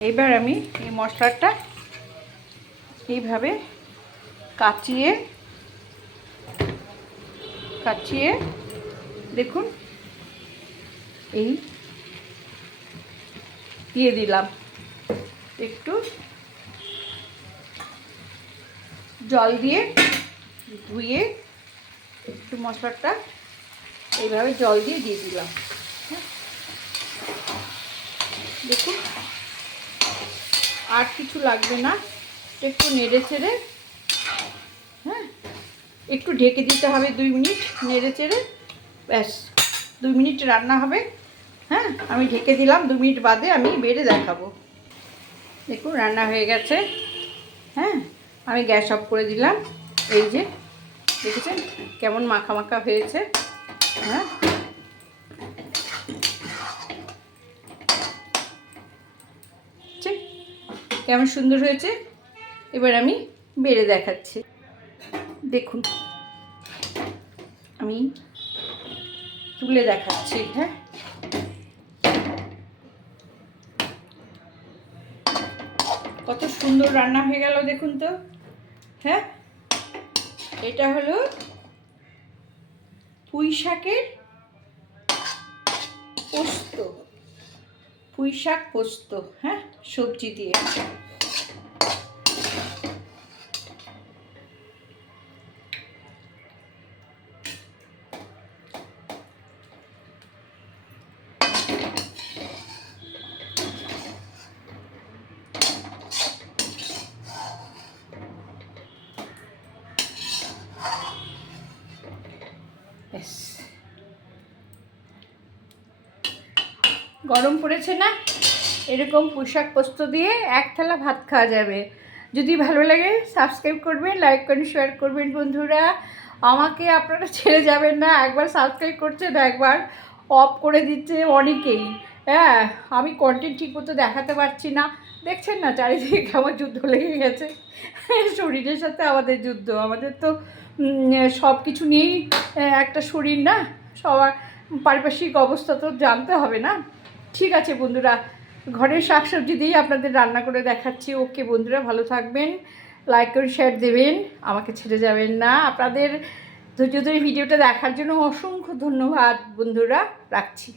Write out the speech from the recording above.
এইবার আমি এই মশলাটা এইভাবে কাচিয়ে দেখুন এই দিয়ে দিলাম, একটু জল দিয়ে ধুয়ে একটু মশলাটা এইভাবে জল দিয়ে দিলাম। দেখুন আর কিছু লাগবে না, একটু নেড়ে চেড়ে একটু ঢেকে দিতে হবে 2 মিনিট, নেড়ে চেড়ে ব্যাস 2 মিনিট রান্না হবে। আমি ঢেকে দিলাম, 2 মিনিট বাদে আমি বেড়ে দেখাবো। দেখুন রান্না হয়ে গেছে। আমি গ্যাস অফ করে দিলাম। এই যে দেখেছেন কেমন মাখা মাখা হয়েছে। কেমন সুন্দর হয়েছে। এবার আমি বেড়ে দেখাচ্ছি। দেখুন আমি তুলে দেখাচ্ছি। কত সুন্দর রান্না হয়ে গেল দেখুন তো। এটা হলো পুঁই শাকের পোস্ত, পুঁই শাক পোস্ত সবজি দিয়ে। গরম পড়েছে না, এরকম পুঁই শাক পোস্ত দিয়ে এক থালা ভাত খাওয়া যাবে। যদি ভালো লাগে সাবস্ক্রাইব করবেন, লাইক করবেন, শেয়ার করবেন। বন্ধুরা আমাকে আপনারা ছেড়ে যাবেন না, একবার সাবস্ক্রাইব করছেন, একবার অফ করে দিচ্ছে অনেকেই। আমি কন্টেন্ট ঠিক মতো দেখাতে পারছি না, দেখছেন না চারিদিকে কেমন যুদ্ধ লেগে গেছে। শরীরের সাথে আমাদের যুদ্ধ, আমাদের তো সব কিছু নিয়েই একটা শরীর না, সবার পারিপার্শ্বিক অবস্থা তো জানতে হবে না। ঠিক আছে বন্ধুরা, ঘরের শাকসবজি দিয়েই আপনাদের রান্না করে দেখাচ্ছি। ওকে বন্ধুরা, ভালো থাকবেন, লাইক করে শেয়ার দেবেন, আমাকে ছেড়ে যাবেন না। আপনাদের ধৈর্য ধরে ভিডিওটা দেখার জন্য অসংখ্য ধন্যবাদ বন্ধুরা, রাখছি।